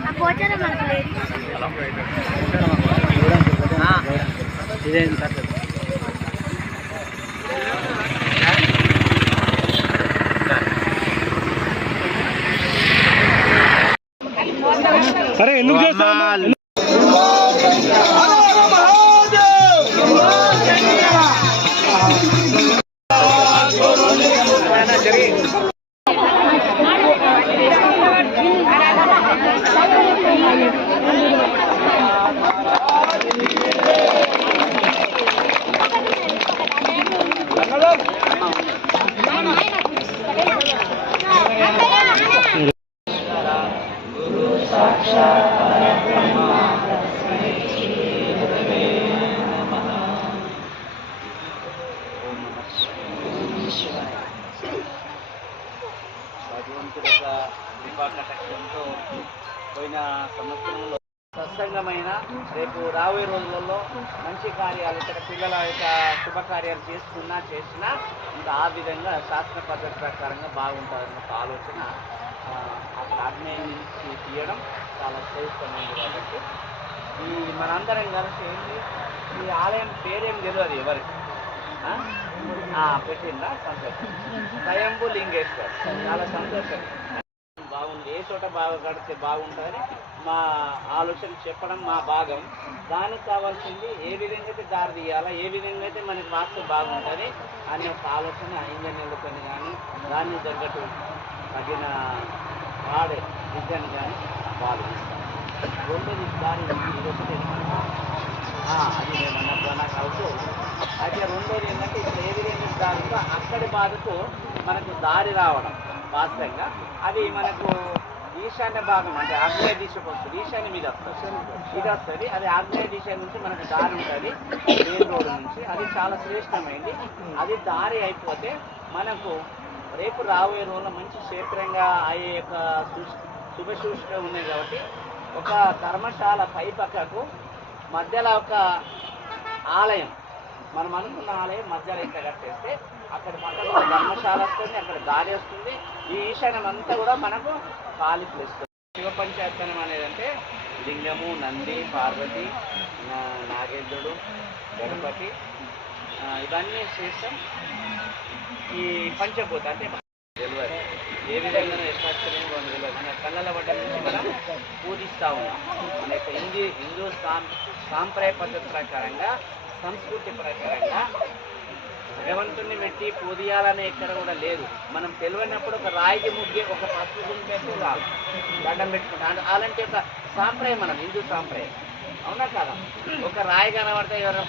ఆ పోచారం అరే ఎందుకు చేస్తా భగవంతుడి యొక్క కృపాకటాక్షంతో పోయిన సంవత్సరంలో సత్సంగమైన రేపు రాబోయే రోజులలో మంచి కార్యాలు ఇక్కడ పిల్లల యొక్క శుభకార్యాలు చేసుకున్నా చేసినా ఇంకా ఆ విధంగా శాస్త్ర పద్ధతి ప్రకారంగా బాగుంటుందన్న ఆలోచన అక్కడ ఆగ్నేయం తీయడం చాలా శ్రేష్టమైంది కాబట్టి. ఈ మనందరం కలిసి ఏంటి? ఈ ఆలయం పేరేం తెలియదు ఎవరికి. పెట్టిందా? సంతోషం. స్వయంభూ లింగేశ్వర్. చాలా సంతోషం. బాగుంది. ఏ చోట బాగా కడితే బాగుంటుందని మా ఆలోచన చెప్పడం మా భాగం. దానికి కావాల్సింది ఏ విధంగా అయితే దారి తీయాలా ఏ విధంగా అయితే మనకి వాస్తు బాగుంటుంది అనే ఒక ఆలోచన ఇంజనీర్లతో కానీ దాన్ని తగ్గట్టు తగిన వాడే విద్యను కానీ వాళ్ళు ఇస్తారు. రెండోది దారి అది మేము అన్నప్పుడు నాకు అవుతూ అయితే రెండోది ఏంటంటే ఇక్కడ ఏది లేని దారి ఉందో అక్కడి బాధకు మనకు దారి రావడం వాస్తవంగా. అది మనకు ఈశాన్య భాగం అంటే ఆగ్నేయ దిశకు వస్తుంది. ఈశాన్య మీద వస్తుంది. ఇది వస్తుంది. అది ఆగ్నేయ దిశ నుంచి మనకు దారి ఉంటుంది. మెయిన్ రోడ్ నుంచి. అది చాలా శ్రేష్టమైంది. అది దారి అయిపోతే మనకు రేపు రాబోయే రోజుల్లో మంచి క్షేత్రంగా అయ్యే యొక్క శుభ శుభసూచిక ఉన్నాయి కాబట్టి ఒక ధర్మశాల పై పక్కకు మధ్యలో ఒక ఆలయం. మనం అనుకున్న ఆలయం మధ్యలో ఇంత కట్టేస్తే అక్కడ పక్కన ధర్మశాల వస్తుంది అక్కడ దారి వస్తుంది. ఈ ఈశాన్యం అంతా కూడా మనకు ఖాళీ ప్లేస్ శివ పంచాయతనం అనేది అంటే లింగము నంది పార్వతి నాగేంద్రుడు గణపతి. ఇవన్నీ చేస్తాం. ఈ పంచభూత అంటే తెలియదు. ఏ విధంగా ఏర్పరచలేము మనం తెలియదు. మన కళ్ళల బట్ట నుంచి మనం పూజిస్తూ ఉన్నాం. మన యొక్క హిందీ హిందూ సాం సాంప్రదాయ పద్ధతి ప్రకారంగా సంస్కృతి ప్రకారంగా భగవంతుణ్ణి పెట్టి పూజియాలని ఎక్కడ కూడా లేదు. మనం తెలియనప్పుడు ఒక రాయికి ముగ్గి ఒక పసుపు గుంపెట్టు దండం పెట్టుకుంటాం. అంటే అలాంటి ఒక సాంప్రదాయం మనం హిందూ సాంప్రదాయం. అవునా కదా? ఒక రాయి కనబడితే ఎవరైనా